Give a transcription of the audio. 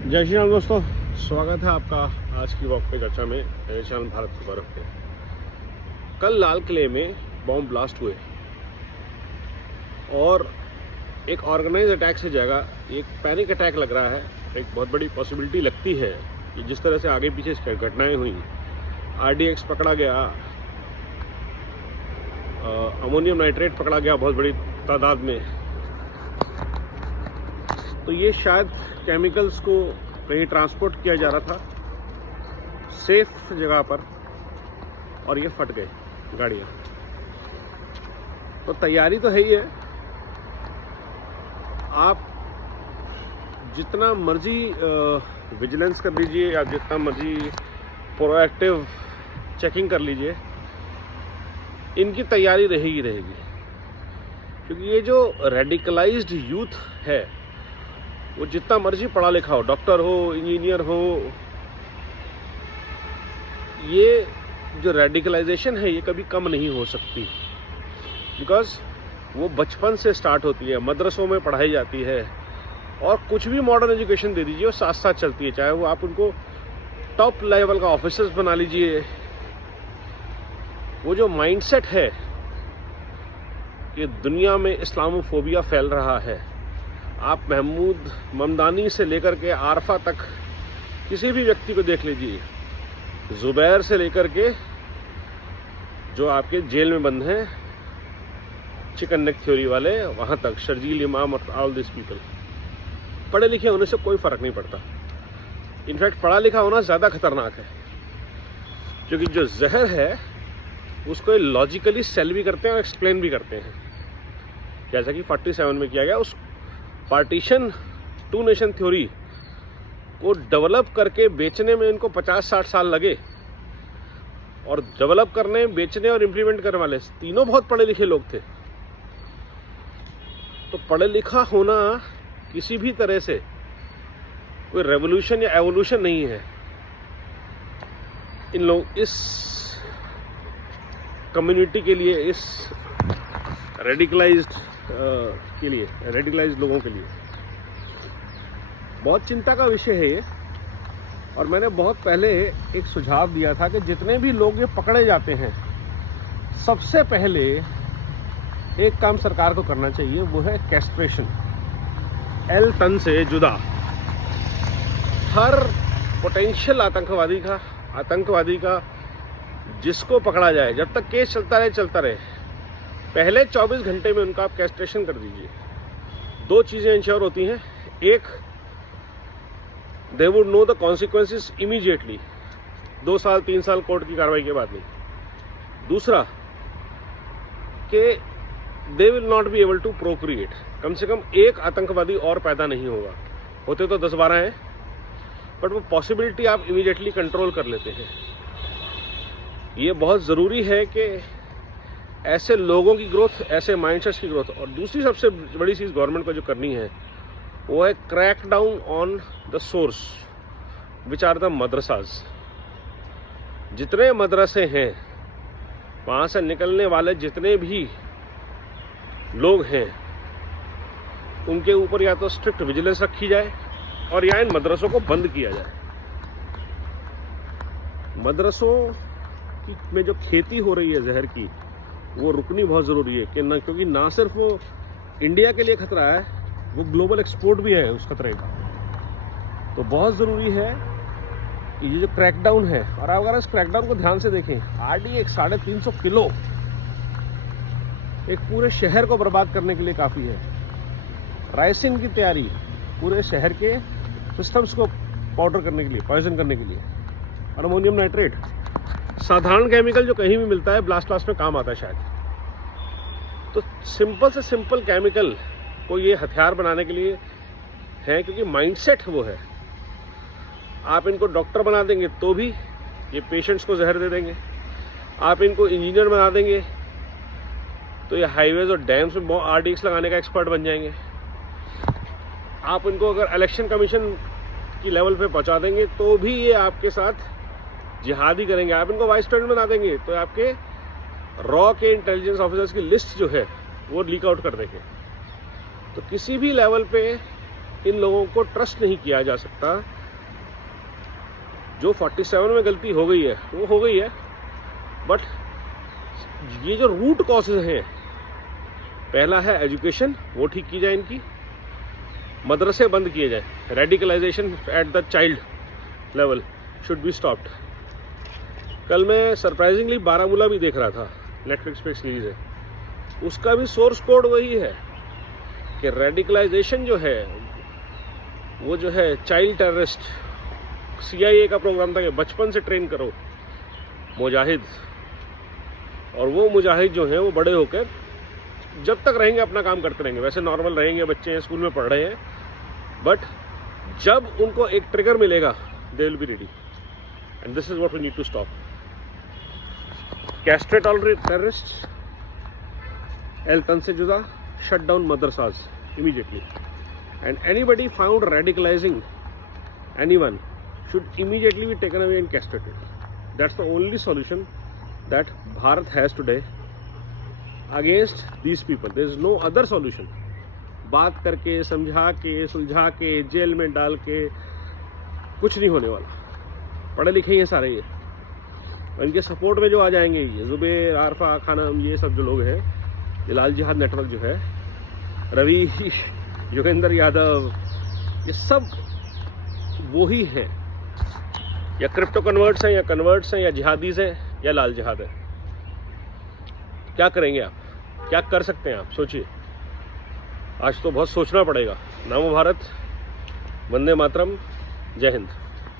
जय श्री राम दोस्तों, स्वागत है आपका आज की वॉक पे चर्चा में मेरे चैनल भारत की बर्फ पे। कल लाल किले में बॉम्ब ब्लास्ट हुए और एक ऑर्गेनाइज अटैक से जगह एक पैनिक अटैक लग रहा है। एक बहुत बड़ी पॉसिबिलिटी लगती है कि जिस तरह से आगे पीछे घटनाएं हुई, RDX पकड़ा गया, अमोनियम नाइट्रेट पकड़ा गया बहुत बड़ी तादाद में, तो ये शायद केमिकल्स को कहीं ट्रांसपोर्ट किया जा रहा था सेफ जगह पर और ये फट गए गाड़ियाँ। तो तैयारी तो है ही है, आप जितना मर्जी विजिलेंस कर लीजिए या जितना मर्जी प्रोएक्टिव चेकिंग कर लीजिए, इनकी तैयारी रहेगी क्योंकि ये जो रेडिकलाइज्ड यूथ है वो जितना मर्जी पढ़ा लिखा हो, डॉक्टर हो, इंजीनियर हो, ये जो रेडिकलाइजेशन है ये कभी कम नहीं हो सकती, बिकॉज वो बचपन से स्टार्ट होती है, मदरसों में पढ़ाई जाती है और कुछ भी मॉडर्न एजुकेशन दे दीजिए वो साथ साथ चलती है। चाहे वो आप उनको टॉप लेवल का ऑफिसर्स बना लीजिए, वो जो माइंडसेट है कि दुनिया में इस्लामोफोबिया फैल रहा है, आप महमूद ममदानी से लेकर के आरफा तक किसी भी व्यक्ति को देख लीजिए, जुबैर से लेकर के जो आपके जेल में बंद हैं चिकन नेक थ्योरी वाले वहाँ तक, शर्जील इमाम और ऑल दिस पीपल, पढ़े लिखे होने से कोई फ़र्क नहीं पड़ता। इनफैक्ट पढ़ा लिखा होना ज़्यादा खतरनाक है, क्योंकि जो जहर है उसको लॉजिकली सेल भी करते हैं और एक्सप्लेन भी करते हैं, जैसा कि 47 में किया गया। उस पार्टीशन टू नेशन थ्योरी को डेवलप करके बेचने में इनको 50-60 साल लगे, और डेवलप करने, बेचने और इम्प्लीमेंट करने वाले तीनों बहुत पढ़े लिखे लोग थे। तो पढ़े लिखा होना किसी भी तरह से कोई रेवोल्यूशन या एवोल्यूशन नहीं है। इन लोग इस कम्युनिटी के लिए, इस रेडिकलाइज्ड के लिए, रेडिकलाइज्ड लोगों के लिए बहुत चिंता का विषय है ये। और मैंने बहुत पहले एक सुझाव दिया था कि जितने भी लोग ये पकड़े जाते हैं, सबसे पहले एक काम सरकार को करना चाहिए, वो है कैस्ट्रेशन, एल तन से जुदा। हर पोटेंशियल आतंकवादी का जिसको पकड़ा जाए, जब तक केस चलता रहे, पहले 24 घंटे में उनका आप कैस्ट्रेशन कर दीजिए। दो चीज़ें इंश्योर होती हैं, एक, they would know the consequences immediately, 2 साल 3 साल कोर्ट की कार्रवाई के बाद नहीं। दूसरा कि they will not be able to procreate, कम से कम एक आतंकवादी और पैदा नहीं होगा। होते तो 10-12 हैं, बट वो पॉसिबिलिटी आप इमीडिएटली कंट्रोल कर लेते हैं। ये बहुत ज़रूरी है कि ऐसे लोगों की ग्रोथ, ऐसे माइंडसेट्स की ग्रोथ। और दूसरी सबसे बड़ी चीज़ गवर्नमेंट को जो करनी है वो है crack down on the source which are the madrasas. जितने मदरसे हैं, वहाँ से निकलने वाले जितने भी लोग हैं, उनके ऊपर या तो स्ट्रिक्ट विजिलेंस रखी जाए और या इन मदरसों को बंद किया जाए। मदरसों में जो खेती हो रही है जहर की, वो रुकनी बहुत ज़रूरी है कि क्योंकि ना सिर्फ वो इंडिया के लिए खतरा है, वो ग्लोबल एक्सपोर्ट भी है उस खतरे का। तो बहुत ज़रूरी है कि ये जो क्रैकडाउन है, और अगर इस क्रैकडाउन को ध्यान से देखें, RDX 350 किलो एक पूरे शहर को बर्बाद करने के लिए काफ़ी है। राइसिन की तैयारी पूरे शहर के सिस्टम्स को पाउडर करने के लिए, पॉइजन करने के लिए। और अमोनियम नाइट्रेट साधारण केमिकल जो कहीं भी मिलता है, ब्लास्ट में काम आता है शायद। तो सिंपल से सिंपल केमिकल को ये हथियार बनाने के लिए है, क्योंकि माइंडसेट वो है। आप इनको डॉक्टर बना देंगे तो भी ये पेशेंट्स को जहर दे देंगे, आप इनको इंजीनियर बना देंगे तो ये हाईवेज और डैम्स में RDX लगाने का एक्सपर्ट बन जाएंगे। आप इनको अगर इलेक्शन कमीशन की लेवल पे पहुंचा देंगे तो भी ये आपके साथ जिहादी करेंगे। आप इनको वाइस प्रेसिडेंट बना देंगे तो आपके रॉ के इंटेलिजेंस ऑफिसर्स की लिस्ट जो है वो लीक आउट कर देंगे। तो किसी भी लेवल पे इन लोगों को ट्रस्ट नहीं किया जा सकता। जो 47 में गलती हो गई है वो हो गई है, बट ये जो रूट कॉजेज हैं, पहला है एजुकेशन, वो ठीक की जाए इनकी, मदरसे बंद किए जाए, radicalisation at the child level should be stopped. कल मैं सरप्राइजिंगली बारामूला भी देख रहा था, नेटफ्लिक्स पे सीरीज है, उसका भी सोर्स कोड वही है कि रेडिकलाइजेशन जो है वो जो है चाइल्ड टेररिस्ट, CIA का प्रोग्राम था कि बचपन से ट्रेन करो मुजाहिद, और वो मुजाहिद जो हैं वो बड़े होकर जब तक रहेंगे अपना काम करते रहेंगे। वैसे नॉर्मल रहेंगे, बच्चे हैं, स्कूल में पढ़ रहे हैं, बट जब उनको एक ट्रिगर मिलेगा they will be ready, and this is what we need to stop. Castrate all terrorist, एल तंसेजुदा, shut down madrasas immediately, and anybody found radicalizing anyone should immediately be taken away and castrated. That's the only solution that Bharat has today against these people. There is no other solution. बात करके, समझा के, सुलझा के, jail में डाल के कुछ नहीं होने वाला। पढ़े लिखे ये सारे, ये और इनके सपोर्ट में जो आ जाएंगे, ये जुबेर, आरफा, खानम, ये सब जो लोग हैं, ये लाल जिहाद नेटवर्क जो है, रवि, योगेंद्र यादव, ये सब वो ही हैं, या क्रिप्टो कन्वर्ट्स हैं, या कन्वर्ट्स हैं, या जिहादीज हैं, या लाल जिहाद है। क्या करेंगे आप, क्या कर सकते हैं आप, सोचिए। आज तो बहुत सोचना पड़ेगा। नमो भारत, वंदे मातरम, जय हिंद।